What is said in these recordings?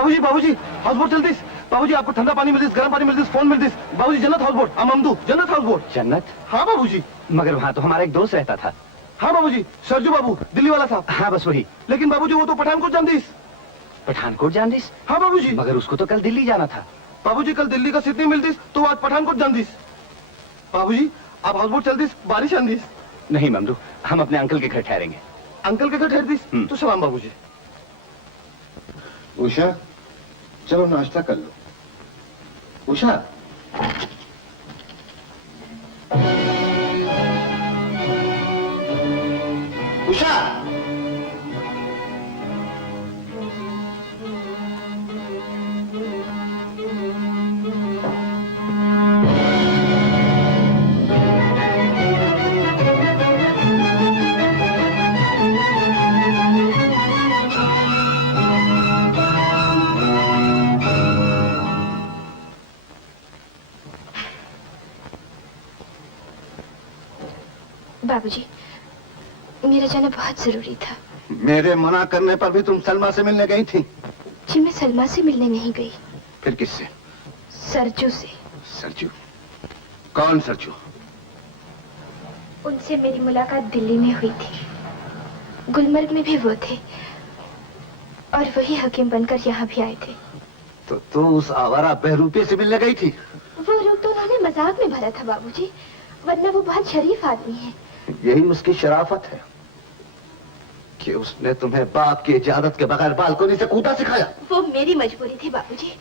बाबूजी बाबूजी house boat चलती बाबूजी, आपको ठंडा पानी मिलती, गर्म पानी मिलती, फोन मिलती बाबूजी। जन्नत हाउस बोट अमदू, जन्नत हाउस बोट। जन्नत? हाँ बाबूजी। मगर वहाँ तो हमारा एक दोस्त रहता था। हाँ बाबूजी, सरजू बाबू, दिल्ली वाला साहब। हाँ बस वही। लेकिन बाबूजी वो तो पठानकोट जानदीस। पठानकोट जानदीस? हाँ बाबूजी। मगर उसको तो कल दिल्ली जाना था। बाबूजी कल दिल्ली का सिडनी मिलती तो आज पठानकोट जानदीस। बाबूजी आप हाउस बोट चलती, बारिश आंदीस। नहीं ममदू, हम अपने अंकल के घर ठहरेंगे। अंकल के घर ठहर दीस? तो सलाम बाबूजी। उषा चलो नाश्ता कर लो। उषा उषा बाबूजी, मेरा जाना बहुत जरूरी था। मेरे मना करने पर भी तुम सलमा से मिलने गई थी? जी मैं सलमा से मिलने नहीं गई। फिर किससे? सरजू से। सरजू? कौन सरजू? उनसे मेरी मुलाकात दिल्ली में हुई थी। गुलमर्ग में भी वो थे और वही हकीम बनकर यहाँ भी आए थे। तो तू उस आवारा बहरूपे से मिलने गई थी? वो रूप तो उन्होंने मजाक में भरा था बाबूजी, वरना वो बहुत शरीफ आदमी है। यही उसकी शराफत है कि उसने तुम्हें बाप की इजाजत के बगैर बालकोनी से कूदा सिखाया। वो मेरी मजबूरी थी बाबूजी।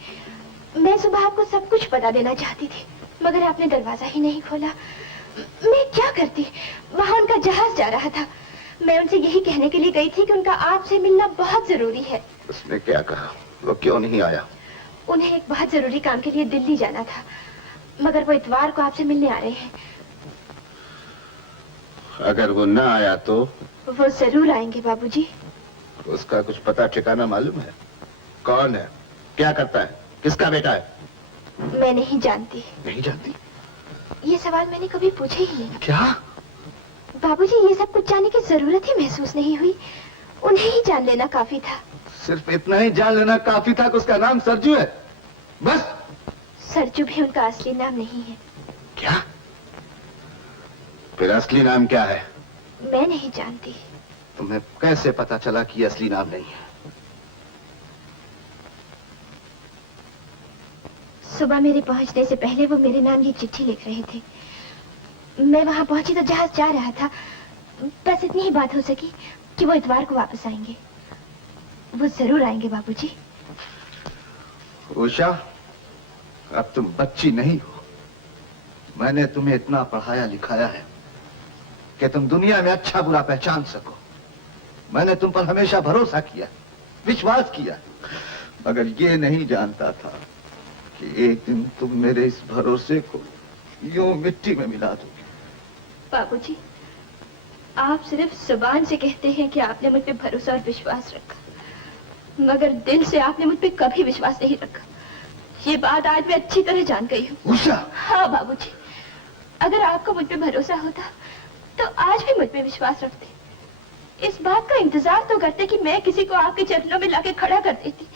मैं सुबह आपको सब कुछ बता देना चाहती थी, मगर आपने दरवाजा ही नहीं खोला। मैं क्या करती? वहाँ उनका जहाज जा रहा था। मैं उनसे यही कहने के लिए गई थी कि उनका आपसे मिलना बहुत जरूरी है। उसने क्या कहा? वो क्यों नहीं आया? उन्हें एक बहुत जरूरी काम के लिए दिल्ली जाना था, मगर वो इतवार को आपसे मिलने आ रहे हैं। अगर वो न आया तो? वो जरूर आएंगे बाबूजी। उसका कुछ पता ठिकाना मालूम है? कौन है, क्या करता है, किसका बेटा है? मैं नहीं जानती। नहीं जानती? ये सवाल मैंने कभी पूछे ही नहीं। क्या? बाबूजी ये सब कुछ जानने की जरूरत ही महसूस नहीं हुई, उन्हें ही जान लेना काफी था। सिर्फ इतना ही जान लेना काफी था कि उसका नाम सरजू है, बस? सरजू भी उनका असली नाम नहीं है। क्या? फिर असली नाम क्या है? मैं नहीं जानती। तुम्हें कैसे पता चला कि असली नाम नहीं है? सुबह मेरे पहुंचने से पहले वो मेरे नाम ये चिट्ठी लिख रहे थे। मैं वहां पहुंची तो जहाज जा रहा था। बस इतनी ही बात हो सकी कि वो इतवार को वापस आएंगे। वो जरूर आएंगे बाबूजी। उषा, अब तुम बच्ची नहीं हो। मैंने तुम्हें इतना पढ़ाया लिखाया है कि तुम दुनिया में अच्छा बुरा पहचान सको। मैंने तुम पर हमेशा भरोसा किया, विश्वास किया, मगर ये नहीं जानता था कि एक दिन तुम मेरे इस भरोसे को यूं मिट्टी में मिला दोगे। बाबूजी, आप सिर्फ जुबान से कहते हैं कि आपने मुझ पे भरोसा और विश्वास रखा, मगर दिल से आपने मुझ पे कभी विश्वास नहीं रखा। ये बात आज मैं अच्छी तरह जान गई हूँ। उषा! हाँ बाबूजी, अगर आपको मुझ पे भरोसा होता तो आज भी मुझ पे विश्वास रखते। इस बात का इंतजार तो करते कि मैं किसी को आपके चरणों में लाके खड़ा कर देती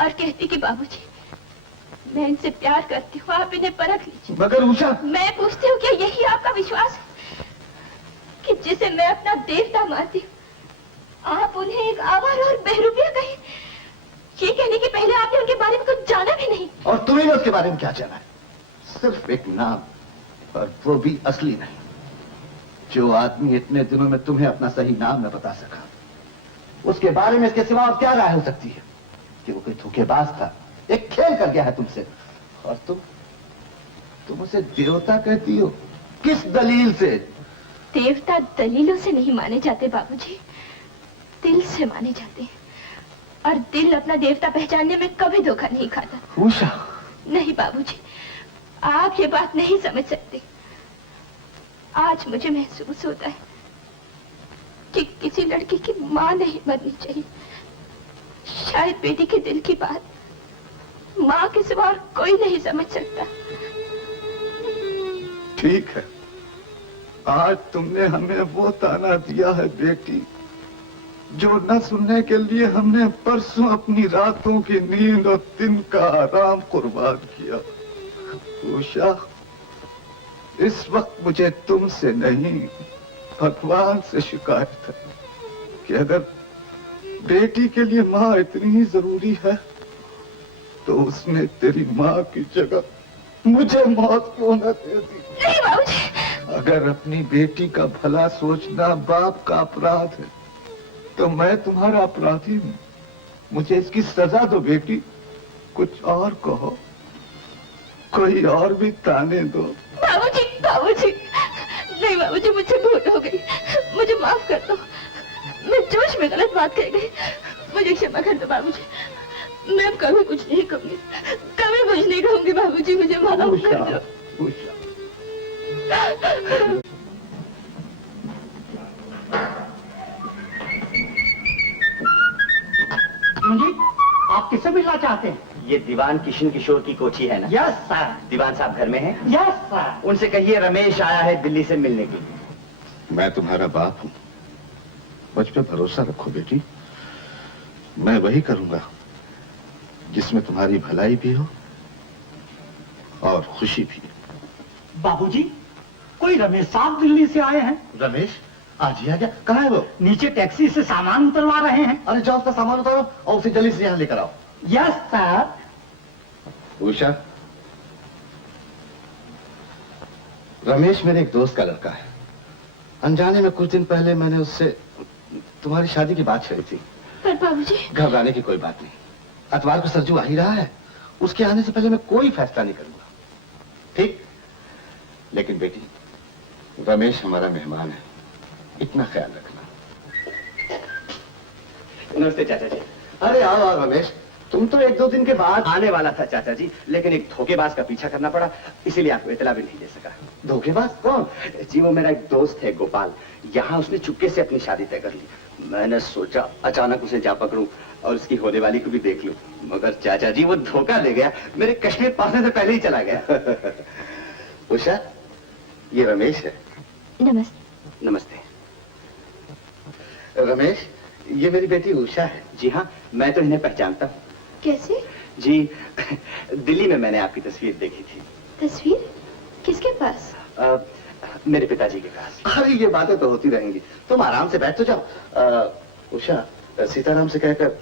और कहती कि बाबूजी मैं इनसे प्यार करती हूँ, आप इन्हें परख लीजिए। मगर उषा! मैं पूछती हूँ क्या यही आपका विश्वास है कि जिसे मैं अपना देवता मानती हूँ, आप उन्हें एक आवारा और बहरूपिया कहें? ये कहने के पहले आपने उनके बारे में कुछ जाना भी नहीं। और तुम्हें उसके बारे में क्या जाना है? सिर्फ एक नाम, और वो भी असली नहीं। जो आदमी इतने दिनों में तुम्हें अपना सही नाम न बता सका, उसके बारे में इसके सिवा और क्या राय हो सकती है कि वो कोई धोखेबाज था, एक खेल कर गया है तुमसे। और तुम उसे देवता कहती हो? किस दलील से? देवता दलीलों से नहीं माने जाते बाबूजी, दिल से माने जाते हैं। और दिल अपना देवता पहचानने में कभी धोखा नहीं खाता। उषा! नहीं बाबूजी, आप ये बात नहीं समझ सकते। आज मुझे महसूस होता है कि किसी लड़की की माँ नहीं बननी चाहिए। शायद बेटी के दिल की बात माँ के सिवा और कोई नहीं समझ सकता। ठीक है, आज तुमने हमें वो ताना दिया है बेटी जो न सुनने के लिए हमने परसों अपनी रातों की नींद और दिन का आराम कुर्बान किया। उषा, इस वक्त मुझे तुमसे नहीं भगवान से शिकायत है कि अगर बेटी के लिए माँ इतनी ही जरूरी है तो उसने तेरी माँ की जगह मुझे मौत क्यों न दे दी। नहीं बाबूजी। अगर अपनी बेटी का भला सोचना बाप का अपराध है तो मैं तुम्हारा अपराधी हूँ। मुझे इसकी सजा दो बेटी, कुछ और कहो, कोई और भी ताने दो। बाबूजी, बाबूजी, नहीं बाबूजी, मुझे भूल हो गई, मुझे माफ कर दो। मैं जोश में गलत बात कह गई, मुझे क्षमा कर दो बाबूजी। मैं कभी कुछ नहीं कहूंगी, कभी कुछ नहीं कहूंगी बाबूजी, मुझे माफ कर दो। उषा, जी, आप किससे मिलना चाहते हैं? ये दीवान किशन किशोर की कोठी है ना? Yes sir. दीवान साहब घर में हैं? Yes sir. उनसे कहिए रमेश आया है दिल्ली से मिलने के लिए। मैं तुम्हारा बाप हूँ, मुझ पे भरोसा रखो बेटी। मैं वही करूंगा जिसमें तुम्हारी भलाई भी हो और खुशी भी। बाबूजी, कोई रमेश साहब दिल्ली से आए हैं। रमेश आज ही आ गया? कहाँ है वो? नीचे टैक्सी से सामान उतरवा रहे हैं। अरे जाओ उसका सामान उतारो और उसे जल्दी से यहाँ लेकर आओ। Yes sir. उषा, रमेश मेरे एक दोस्त का लड़का है। अनजाने में कुछ दिन पहले मैंने उससे तुम्हारी शादी की बात छेड़ी थी। पर बाबूजी। घबराने की कोई बात नहीं, अतवार को सरजू आ ही रहा है, उसके आने से पहले मैं कोई फैसला नहीं करूंगा, ठीक? लेकिन बेटी, रमेश हमारा मेहमान है, इतना ख्याल रखना। नमस्ते चाचा जी। अरे आओ आओ रमेश, तुम तो एक दो दिन के बाद। आने वाला था चाचा जी, लेकिन एक धोखेबाज का पीछा करना पड़ा, इसीलिए आपको इतला भी नहीं दे सका। धोखेबाज कौन? जी वो मेरा एक दोस्त है गोपाल, यहाँ उसने चुपके से अपनी शादी तय कर ली। मैंने सोचा अचानक उसे जा पकड़ूं और उसकी होने वाली को भी देख लूं, मगर चाचा जी वो धोखा दे गया, मेरे कश्मीर पहुंचने से पहले ही चला गया। उषा, ये रमेश है। नमस्ते। नमस्ते। रमेश, ये मेरी बेटी उषा है। जी हाँ, मैं तो इन्हें पहचानता हूँ। कैसे? जी दिल्ली में मैंने आपकी तस्वीर देखी थी। तस्वीर? किसके पास? मेरे पिताजी के पास। अरे ये बातें तो होती रहेंगी, तुम आराम से बैठ तो जाओ। उषा, सीताराम से कहकर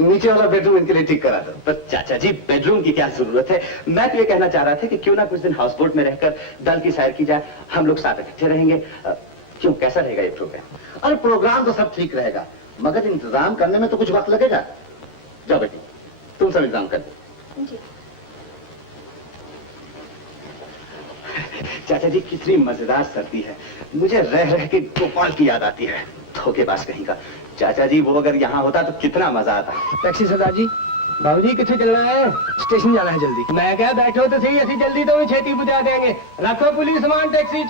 नीचे वाला बेडरूम इनके लिए ठीक करा दो। पर चाचा जी बेडरूम की क्या जरूरत है, मैं तो ये कहना चाह रहा था कि क्यों ना कुछ दिन हाउस बोट में रहकर दल की सैर की जाए, हम लोग साथ इकट्ठे रहेंगे। क्यों, कैसा रहेगा ये प्रोग्राम? अरे प्रोग्राम तो सब ठीक रहेगा, मगर इंतजाम करने में तो कुछ वक्त लगेगा। जाओ बेटी, तुम सब इंतजाम कर दो। जी। चाचा जी कितनी मजेदार सर्दी है, मुझे रह रह के गोपाल की याद आती है, धोखेबाज कहीं का। चाचा जी वो अगर यहाँ होता तो कितना मजा आता। टैक्सी सरदार जी, बाबूजी किथे चलना है? स्टेशन जाना है जल्दी। मैं क्या बैठो तो सही, ऐसी जल्दी तो छेती बुझा देंगे। रखो पुलिस सामान टैक्सी।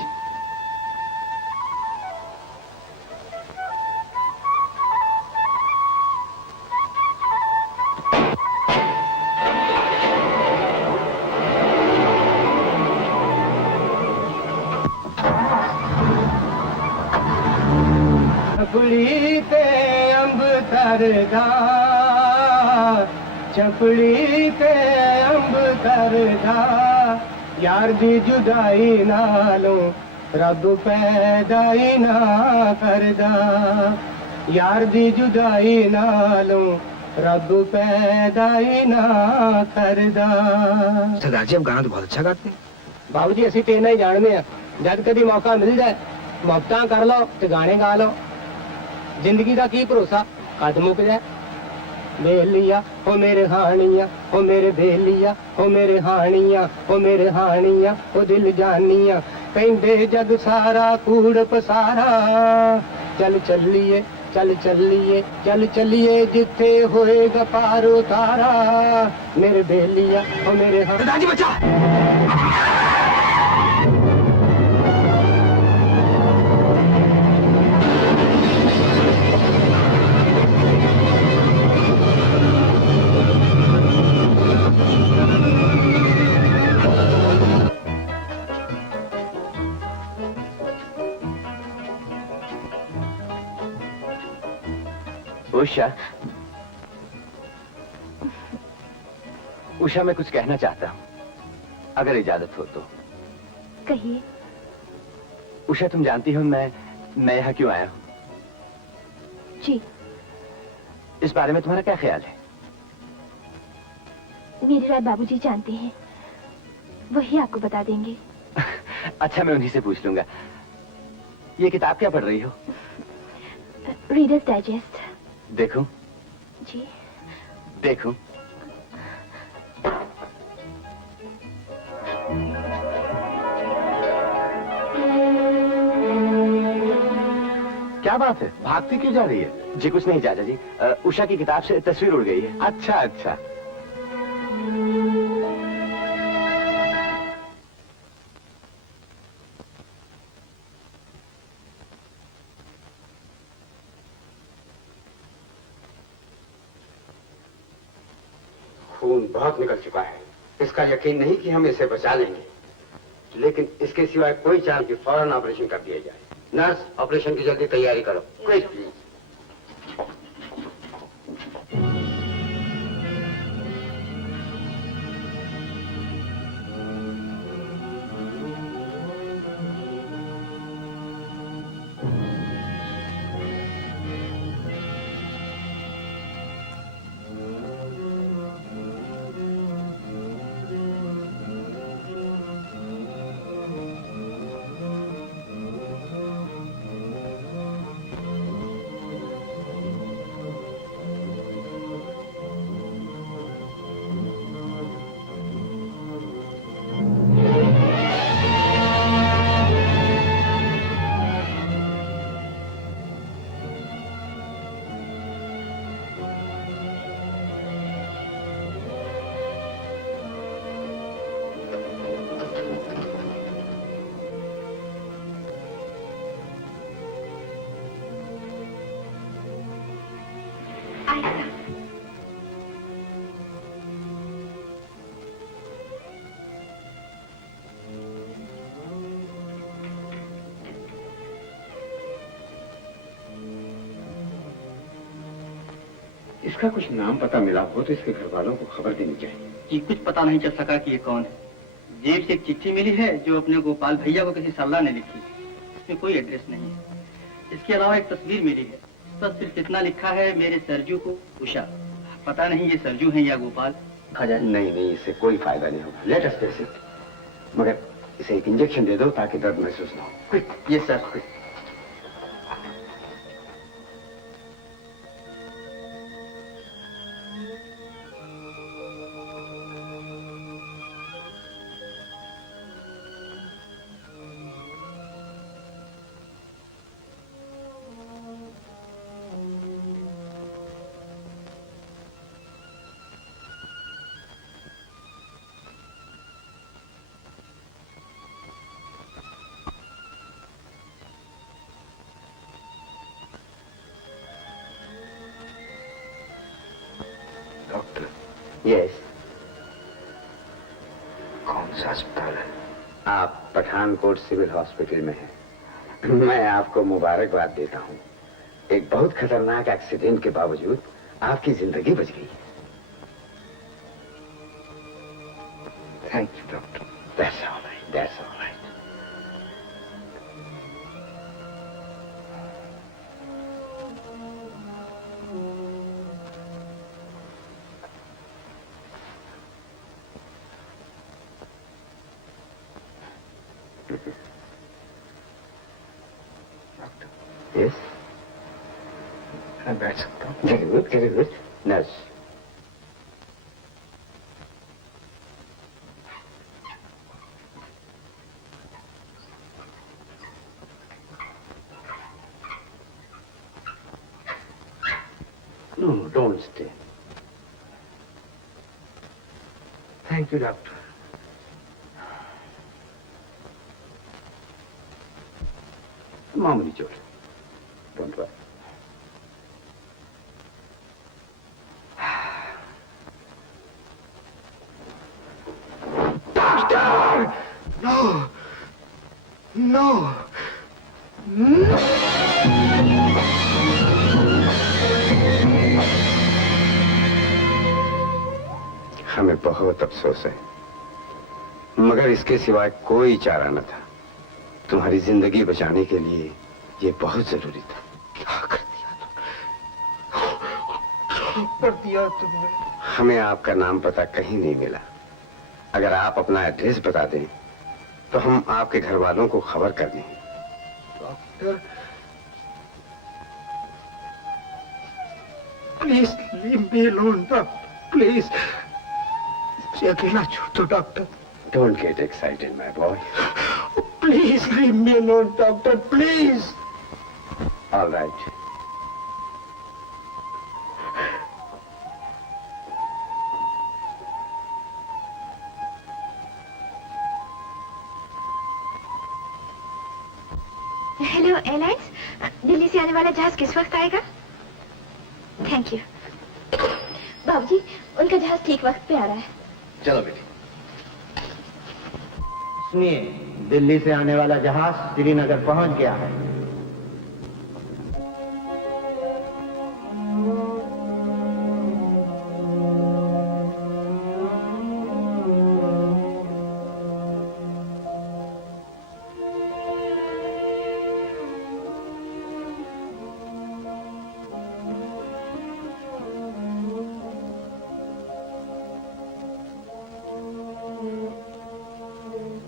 चपड़ी ते अंब तरदा, चपड़ी ते अंब तरदा, यार दी जुदाई नालों रब पैदाई ना करदा, यार दी जुदाई नालों रब पैदाई ना करदा। सरदार जी, आप गाना तो बहुत अच्छा गाते हैं। बाबूजी असि ते नहीं जानते हैं, जब कभी मौका मिल जाए मुफ्तां कर लो ते गाने गा लो। जिंदगी का की भरोसा, कद मुक जाए। बेलिया हो मेरे हानिया, हो मेरे बेलिया, हो मेरे हानिया, हो मेरे हानिया, हो दिल जानिया, कहंदे जग सारा कूड़ पसारा। चल चलिए, चल चलिए, चल चलिए, जिथे होएगा पार उतारा। मेरे बेलिया हो मेरे दादी बच्चा। उषा, उषा मैं कुछ कहना चाहता हूँ, अगर इजाजत हो तो। कहिए। उषा तुम जानती हो मैं यहाँ क्यों आया हूँ? जी। इस बारे में तुम्हारा क्या ख्याल है? मेरी राय बाबूजी जानते हैं, वही आपको बता देंगे। अच्छा, मैं उन्हीं से पूछ लूंगा। ये किताब क्या पढ़ रही हो? Readers digest. देखूं? जी। देखूं? क्या बात है, भागती क्यों जा रही है? जी कुछ नहीं चाचा जी, उषा की किताब से तस्वीर उड़ गई है। अच्छा अच्छा। खून बहुत निकल चुका है, इसका यकीन नहीं कि हम इसे बचा लेंगे, लेकिन इसके सिवाय कोई चांस कि फौरन ऑपरेशन कर दिया जाए। नर्स, ऑपरेशन की जल्दी तैयारी करो। Quick please. इसका कुछ नाम पता मिला हो तो इसके घर वालों को खबर देनी चाहिए। जी कुछ पता नहीं चल सका कि ये कौन है। जेब से एक चिट्ठी मिली है जो अपने गोपाल भैया को किसी सरला ने लिखी। इसमें कोई एड्रेस नहीं है। इसके अलावा एक तस्वीर मिली है, बस सिर्फ इतना लिखा है, मेरे सरजू को उषा। पता नहीं ये सरजू है या गोपाल। नहीं, इससे कोई फायदा नहीं होगा। Let us face it. मगर इसे एक इंजेक्शन दे दो ताकि दर्द महसूस ना हो। क्विक। ये सर क्विक। यस। कौन सा अस्पताल है? आप पठानकोट सिविल हॉस्पिटल में हैं। मैं आपको मुबारकबाद देता हूँ। एक बहुत खतरनाक एक्सीडेंट के बावजूद आपकी जिंदगी बच गई। Thank you doctor. That's all right, that's all right. Yes? मैं बैठ सकता हूँ? Very good, very good. Nurse. No, don't stay. Thank you doctor. मामूली चोट। Don't worry. Doctor! No! No! No! बहुत अफसोस है, मगर इसके सिवाय कोई चारा न था। तुम्हारी जिंदगी बचाने के लिए ये बहुत जरूरी था। क्या कर दिया तुमने? हमें आपका नाम पता कहीं नहीं मिला। अगर आप अपना एड्रेस बता दें तो हम आपके घर वालों को खबर कर दें। Doctor, please leave me alone please. मुझे अकेला छोड़ दो doctor. Don't get excited my boy. Please leave me alone doctor, please. All right. Hello airlines, Delhi से आने वाला जहाज किस वक्त आएगा? Thank you. बाबूजी, उनका जहाज ठीक वक्त पे आ रहा है। चलो बेटी। सुनिए, दिल्ली से आने वाला जहाज श्रीनगर पहुंच गया है।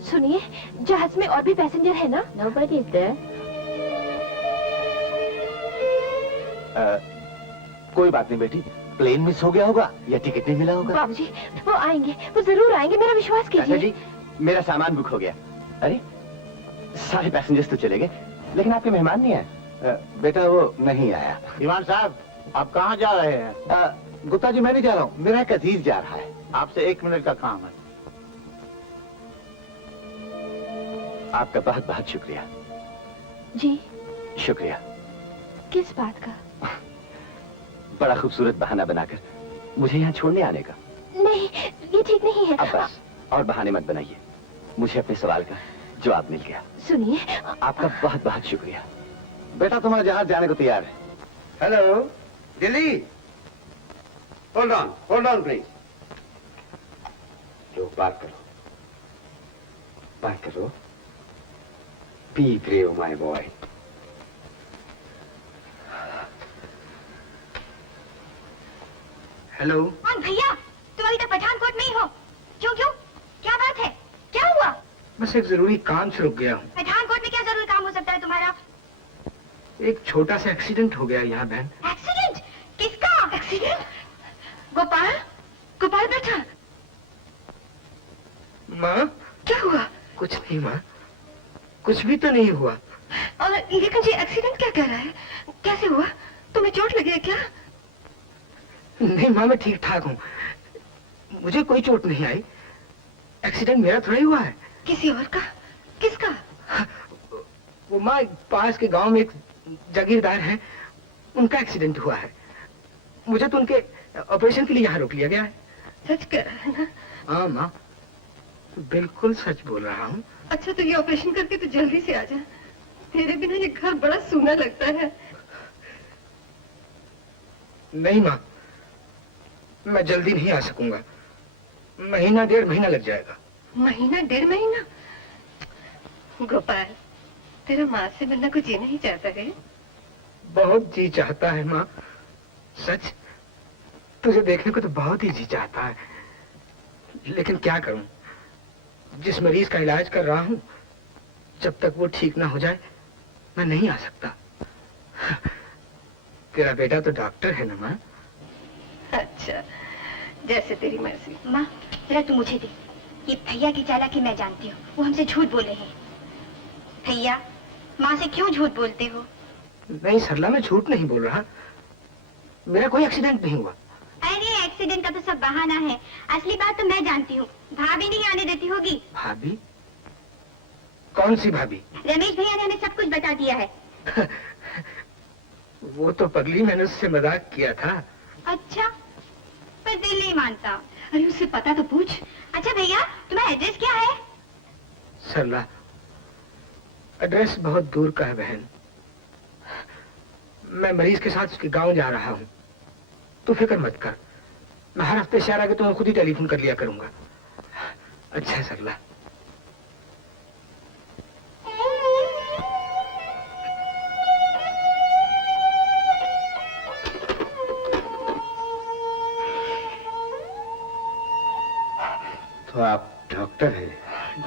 सुनिए, जहाज में और भी पैसेंजर है ना? Nobody is there. कोई बात नहीं बेटी, प्लेन मिस हो गया होगा या टिकट नहीं मिला होगा। बाबूजी, वो आएंगे, वो जरूर आएंगे, मेरा विश्वास चाचा कीजिए। जी, मेरा सामान बुक हो गया। अरे, सारे पैसेंजर्स तो चले गए, लेकिन आपके मेहमान नहीं आए। बेटा वो नहीं आया। ईमान साहब, आप कहाँ जा रहे हैं? गुप्ता जी मैं नहीं जा रहा हूँ, मेरा एक अजीज जा रहा है। आपसे 1 मिनट का काम है। आपका बहुत बहुत शुक्रिया। जी, शुक्रिया। किस बात का? बड़ा खूबसूरत बहाना बनाकर मुझे यहाँ छोड़ने आने का। नहीं, ये ठीक नहीं है। अब बस और बहाने मत बनाइए, मुझे अपने सवाल का जवाब मिल गया। सुनिए, आपका बहुत बहुत शुक्रिया। बेटा तुम्हारा जहाज जाने को तैयार है। Hello Delhi, hold on please. लो, बात करो। Be brave, my boy. Hello. कौन भैया? तुम अभी तक पठानकोट में ही हो? क्यों? क्या बात है? क्या हुआ? बस एक जरूरी काम से रुक गया हूँ। पठानकोट में क्या जरूरी काम हो सकता है तुम्हारा? एक छोटा सा एक्सीडेंट हो गया यहाँ बहन। एक्सीडेंट? किसका एक्सीडेंट? गोपाल बेटा। माँ, क्या हुआ? कुछ नहीं माँ, कुछ भी तो नहीं हुआ। और लेकिन ये एक्सीडेंट क्या कह रहा है? कैसे हुआ? तुम्हें चोट लगी है क्या? नहीं माँ, मैं ठीक ठाक हूँ, मुझे कोई चोट नहीं आई। एक्सीडेंट मेरा थोड़ा ही हुआ है। किसी और का? किसका? वो माँ, पास के गांव में एक जागीरदार हैं, उनका एक्सीडेंट हुआ है। मुझे तो उनके ऑपरेशन के लिए यहाँ रोक लिया गया है। सच कह रहा है ना? हाँ माँ, बिल्कुल सच बोल रहा हूँ। अच्छा, तो ये ऑपरेशन करके तो जल्दी से आ जा। तेरे बिना ये घर बड़ा सूना लगता है। नहीं माँ, मैं जल्दी नहीं आ सकूंगा, 1.5 महीना लग जाएगा। 1.5 महीना? गोपाल, तेरा माँ से मिलना कुछ ये नहीं चाहता है? बहुत जी चाहता है माँ, सच। तुझे देखने को तो बहुत ही जी चाहता है, लेकिन क्या करूं, जिस मरीज का इलाज कर रहा हूं, जब तक वो ठीक ना हो जाए मैं नहीं आ सकता। तेरा बेटा तो डॉक्टर है ना माँ? अच्छा, जैसे तेरी मर्जी। माँ, जरा तू मुझे दे। ये भैया की चालाकी मैं जानती हूँ, वो हमसे झूठ बोले हैं। भैया, माँ से क्यों झूठ बोलते हो? नहीं सरला, मैं झूठ नहीं बोल रहा, मेरा कोई एक्सीडेंट नहीं हुआ। अरे एक्सीडेंट का तो सब बहाना है, असली बात तो मैं जानती हूँ। भाभी नहीं आने देती होगी। भाभी? कौन सी भाभी? रमेश भैया ने हमें सब कुछ बता दिया है। वो तो पगली, मैंने उससे मजाक किया था। अच्छा, पर दिल नहीं मानता। अरे उससे पता तो पूछ। अच्छा भैया, तुम्हारा एड्रेस क्या है? सरला, एड्रेस बहुत दूर का है बहन। मैं मरीज के साथ उसके गांव जा रहा हूँ, तू फिक्र मत कर, मैं हर हफ्ते शहर आके तुम्हें खुद ही टेलीफोन कर लिया करूंगा। अच्छा सरला। तो आप डॉक्टर हैं?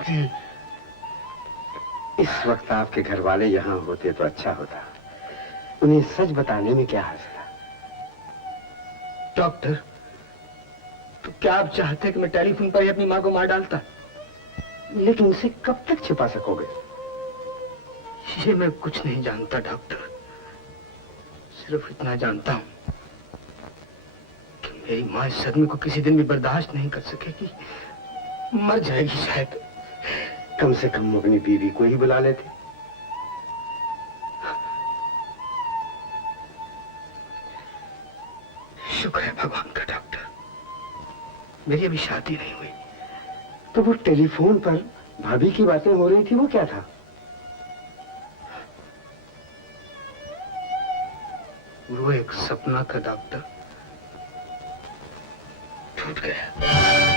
जी। इस वक्त आपके घर वाले यहाँ होते तो अच्छा होता। उन्हें सच बताने में क्या हर्ज था? डॉक्टर, तो क्या आप चाहते हैं कि मैं टेलीफोन पर ही अपनी माँ को मार डालता? लेकिन उसे कब तक छिपा सकोगे? ये मैं कुछ नहीं जानता डॉक्टर। सिर्फ इतना जानता हूं कि मेरी माँ इस सदमे को किसी दिन भी बर्दाश्त नहीं कर सकेगी, मर जाएगी शायद। कम से कम अपनी बीवी को ही बुला लेते। शुक्र है भगवान का डॉक्टर, मेरी अभी शादी नहीं हुई। तो वो टेलीफोन पर भाभी की बातें हो रही थी, वो क्या था? वो एक सपना था डॉक्टर, टूट गया।